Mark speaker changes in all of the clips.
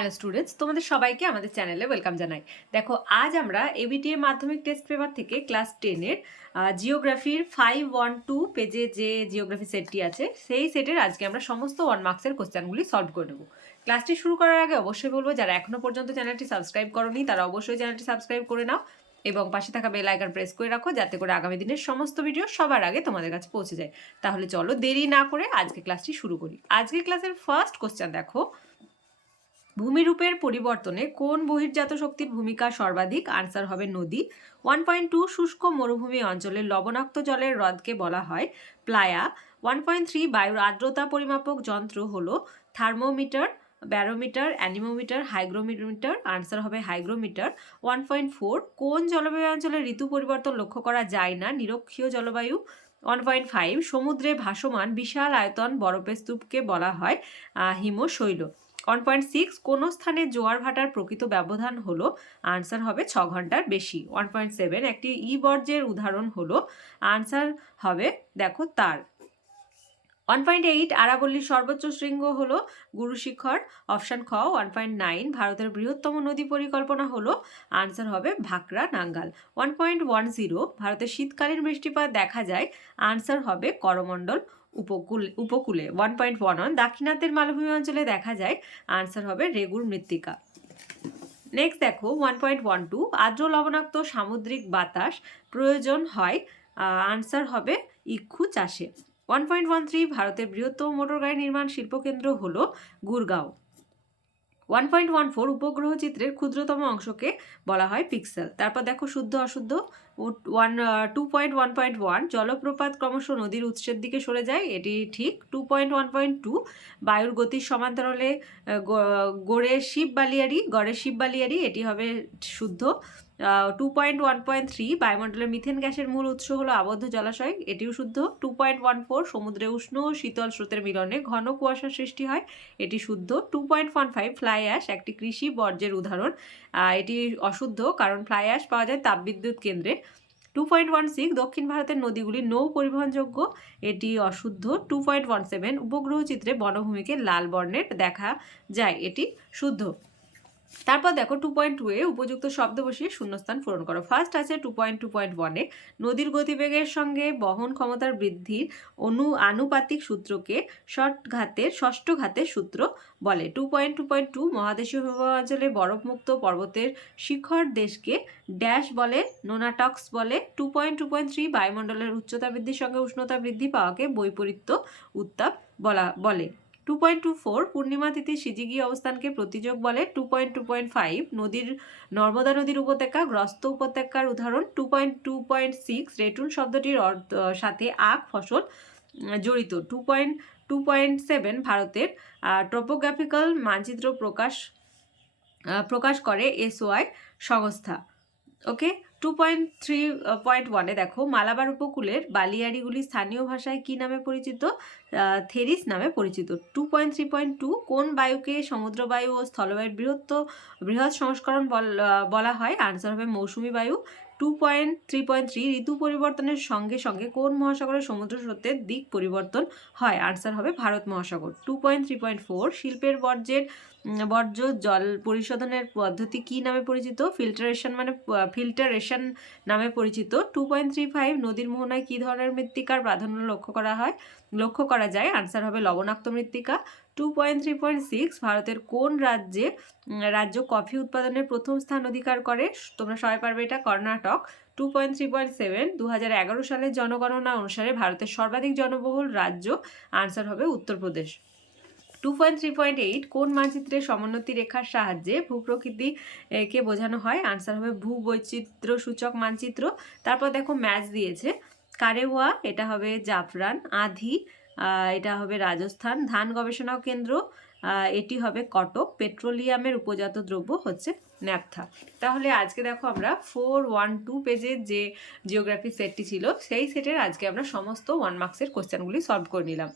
Speaker 1: Hello students, তোমাদের সবাইকে আমাদের চ্যানেলে ওয়েলকাম জানাই। দেখো, আজ আমরা এবিটিএ মাধ্যমিক টেস্ট পেপার থেকে ক্লাস টেনের জিওগ্রাফির ফাইভ ওয়ান টু পেজে যে জিওগ্রাফি সেটটি আছে, সেই সেটের আজকে আমরা সমস্ত ওয়ান মার্কসের কোশ্চেনগুলি সলভ করে নেব। ক্লাসটি শুরু করার আগে অবশ্যই বলব, যারা এখনও পর্যন্ত চ্যানেলটি সাবস্ক্রাইব করনি, তারা অবশ্যই চ্যানেলটি সাবস্ক্রাইব করে নাও এবং পাশে থাকা বেল আইকন প্রেস করে রাখো, যাতে করে আগামী দিনের সমস্ত ভিডিও সবার আগে তোমাদের কাছে পৌঁছে যায়। তাহলে চলো দেরি না করে আজকে ক্লাসটি শুরু করি। আজকে ক্লাসের ফার্স্ট কোশ্চেন দেখো ভূমিরূপের পরিবর্তনে কোন বহির্জাত শক্তির ভূমিকা সর্বাধিক? আনসার হবে নদী। ওয়ান পয়েন্ট টু শুষ্ক মরুভূমি অঞ্চলে লবণাক্ত জলের হ্রদকে বলা হয় প্লায়া। ওয়ান পয়েন্ট থ্রি বায়ুর আর্দ্রতা পরিমাপক যন্ত্র হল thermometer, barometer, anemometer, hygrometer. Answer হবে হাইগ্রোমিটার। ওয়ান পয়েন্ট ফোর কোন জলবায়ু অঞ্চলে ঋতু পরিবর্তন লক্ষ্য করা যায় না? নিরক্ষীয় জলবায়ু। ওয়ান পয়েন্ট ফাইভ সমুদ্রে ভাসমান বিশাল আয়তন বরফের স্তূপকে বলা হয় হিমশৈল। ওয়ান পয়েন্ট সিক্স কোনো স্থানে জোয়ার ভাটার প্রকৃত ব্যবধান হলো আনসার হবে ছ ঘণ্টার বেশি। ওয়ান পয়েন্ট সেভেন একটি ই বর্জ্যের উদাহরণ হলো আনসার হবে দেখো তার। ওয়ান পয়েন্ট এইট আরাবল্লীর সর্বোচ্চ শৃঙ্গ হলো, গুরু শিখর অপশান খ ওয়ান পয়েন্ট নাইন ভারতের বৃহত্তম নদী পরিকল্পনা হলো আনসার হবে Bhakra Nangal. One point one zero ভারতের শীতকালীন বৃষ্টিপাত দেখা যায় আনসার হবে করমণ্ডল। উপকূল, উপকূলে ওয়ান পয়েন্ট ওয়ান ওয়ান দাক্ষিণাত্যের মালভূমি অঞ্চলে দেখা যায় আনসার হবে রেগুর মৃত্তিকা। নেক্সট দেখো ওয়ান পয়েন্ট ওয়ান টু আর্দ্র লবণাক্ত সামুদ্রিক বাতাস প্রয়োজন হয় আনসার হবে ইক্ষু চাষে। ওয়ান পয়েন্ট ওয়ান থ্রি ভারতের বৃহত্তম মোটর গাড়ি নির্মাণ শিল্পকেন্দ্র হল Gurgaon. One point one four উপগ্রহ চিত্রের ক্ষুদ্রতম অংশকে বলা হয় পিক্সেল তারপর দেখো শুদ্ধ অশুদ্ধ one two point one point one জলপ্রপাত ক্রমশ নদীর উৎসের দিকে সরে যায়, এটি ঠিক two point one point two বায়ুর গতির সমান্তরালে গড়ে শিব বালিয়ারি গড়ে শিব বালিয়ারি এটি হবে শুদ্ধ। Two point one point three বায়ুমণ্ডলের মিথেন গ্যাসের মূল উৎস হলো আবদ্ধ জলাশয়। এটিও শুদ্ধ। টু পয়েন্ট ওয়ান ফোর সমুদ্রে উষ্ণ ও শীতল স্রোতের মিলনে ঘন কুয়াশার সৃষ্টি হয়। এটি শুদ্ধ। Two point one five fly ash একটি কৃষি বর্জ্যের উদাহরণ। এটি অশুদ্ধ কারণ ফ্লাই অ্যাশ পাওয়া যায় তাপবিদ্যুৎ কেন্দ্রে। টু পয়েন্ট ওয়ান সিক্স দক্ষিণ ভারতের নদীগুলি নৌ পরিবহনযোগ্য। এটি অশুদ্ধ। টু পয়েন্ট ওয়ান সেভেন উপগ্রহ চিত্রে বনভূমিকে লাল বর্ণের দেখা যায়। এটি শুদ্ধ। তারপর দেখো টু পয়েন্ট টু এ উপযুক্ত শব্দ বসিয়ে শূন্যস্থান পূরণ করো। ফার্স্ট আছে টু পয়েন্ট টু পয়েন্ট ওয়ানে নদীর গতিবেগের সঙ্গে বহন ক্ষমতার বৃদ্ধির অনু আনুপাতিক সূত্রকে ষটঘাতের ষষ্ঠ ঘাতের সূত্র বলে। Two point two point two মহাদেশীয় হিমবাহ অঞ্চলে বরফমুক্ত পর্বতের শিখর দেশকে ড্যাশ বলে নোনাটক্স বলে। Two point two point three বায়ুমণ্ডলের উচ্চতা বৃদ্ধির সঙ্গে উষ্ণতা বৃদ্ধি পাওয়াকে বৈপরীত্য উত্তাপ বলা বলে। টু পয়েন্ট টু ফোর পূর্ণিমা তিথি সিজিগি অবস্থানকে প্রতিযোগ বলে two point two point five নদীর নর্মদা নদীর উপত্যকা, গ্রস্ত উপত্যকার উদাহরণ two point two point six ratoon শব্দটির সাথে আখ ফসল জড়িত। Two point two point seven ভারতের ট্রোপোগ্রাফিক্যাল মানচিত্র প্রকাশ প্রকাশ করে এসওআই সংস্থা। Okay? Two point three point ওয়ানে দেখো, মালাবার উপকূলের বালিয়াড়িগুলি স্থানীয় ভাষায় কি নামে পরিচিত? থেরিস নামে পরিচিত। Two point three point two কোন বায়ুকে সমুদ্র বায়ু ও স্থলবায়ুর বৃহত্ত, বৃহৎ সংস্করণ বল- হয়? আনসার হবে মৌসুমী বায়ু। Two point three point three ঋতু পরিবর্তনের সঙ্গে সঙ্গে কোন মহাসাগরের সমুদ্র স্রোতের দিক পরিবর্তন হয়? আনসার হবে ভারত মহাসাগর। Two point three point four শিল্পের বর্জ্যের বর্জ্য জল পরিশোধনের পদ্ধতি কি নামে পরিচিত? ফিল্টারেশন মানে ফিল্টারেশন নামে পরিচিত। টু পয়েন্ট থ্রি ফাইভ নদীর মোহনায় কী ধরনের মৃত্তিকার প্রাধান্য লক্ষ্য করা হয়? লক্ষ্য করা যায় আনসার হবে লবণাক্ত মৃত্তিকা। Two point three point six ভারতের কোন রাজ্যে রাজ্য কফি উৎপাদনের প্রথম স্থান অধিকার করে? তোমরা সবাই পারবে এটা, Karnataka. Two point three point seven দু হাজার এগারো সালের জনগণনা অনুসারে ভারতের সর্বাধিক জনবহুল রাজ্য আনসার হবে Uttar Pradesh. Two point three point eight কোন মানচিত্রে সমোন্নতি রেখার সাহায্যে ভূপ্রকৃতিকে বোঝানো হয়? আনসার হবে ভূ বৈচিত্র্য সূচক মানচিত্র। তারপর দেখো ম্যাচ দিয়েছে। কারেওয়া, এটা হবে জাফরান, আধি এটা হবে রাজস্থান। ধান গবেষণা কেন্দ্র। এটি হবে কটক। পেট্রোলিয়ামের উপজাত দ্রব্য হচ্ছে ন্যাপথা। তাহলে আজকে দেখো আমরা ফোর ওয়ান টু পেজের যে জিওগ্রাফি সেটটি ছিল, সেই সেটের আজকে আমরা সমস্ত ওয়ান মার্কসের কোশ্চেনগুলি সলভ করে নিলাম।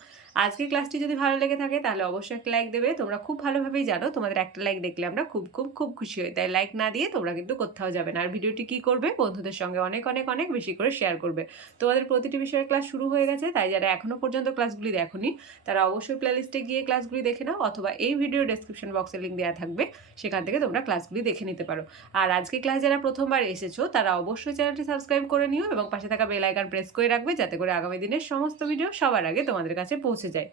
Speaker 1: আজকের ক্লাসটি যদি ভালো লেগে থাকে, তাহলে অবশ্যই একটা লাইক দেবে। তোমরা খুব ভালোভাবেই জানো, তোমাদের একটা লাইক দেখলে আমরা খুব খুব খুব খুশি হই। তাই লাইক না দিয়ে তোমরা কিন্তু কোথাও যাবে না। আর ভিডিওটি কী করবে? বন্ধুদের সঙ্গে অনেক অনেক অনেক বেশি করে শেয়ার করবে। তোমাদের প্রতিটি বিষয়ের ক্লাস শুরু হয়ে গেছে, তাই যারা এখনও পর্যন্ত ক্লাসগুলি দেখোনি, তারা অবশ্যই প্লেলিস্টে গিয়ে ক্লাসগুলি দেখে নাও। অথবা এই ভিডিও ডেসক্রিপশন বক্সে লিঙ্ক দেওয়া থাকবে, সেখান থেকে তোমরা ক্লাসগুলি দেখে নিতে পারো। আর আজকে ক্লাস যারা প্রথমবার এসেছ, তারা অবশ্যই চ্যানেলটি সাবস্ক্রাইব করে নিও এবং পাশে থাকা বেল আইকন প্রেস করে রাখবে, যাতে করে আগামী দিনের সমস্ত ভিডিও সবার আগে তোমাদের কাছে পৌঁছে যায়।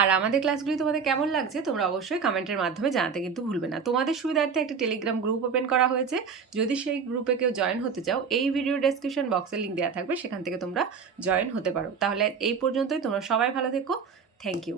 Speaker 1: আর আমাদের ক্লাসগুলি তোমাদের কেমন লাগছে, তোমরা অবশ্যই কমেন্টের মাধ্যমে জানাতে কিন্তু ভুলবে না। তোমাদের সুবিধার্থে একটা টেলিগ্রাম গ্রুপ ওপেন করা হয়েছে। যদি সেই গ্রুপে কেউ জয়েন হতে চাও, এই ভিডিও ডেসক্রিপশন বক্সে লিঙ্ক দেওয়া থাকবে, সেখান থেকে তোমরা জয়েন হতে পারো। তাহলে এই পর্যন্তই, তোমরা সবাই ভালো থেকো। Thank you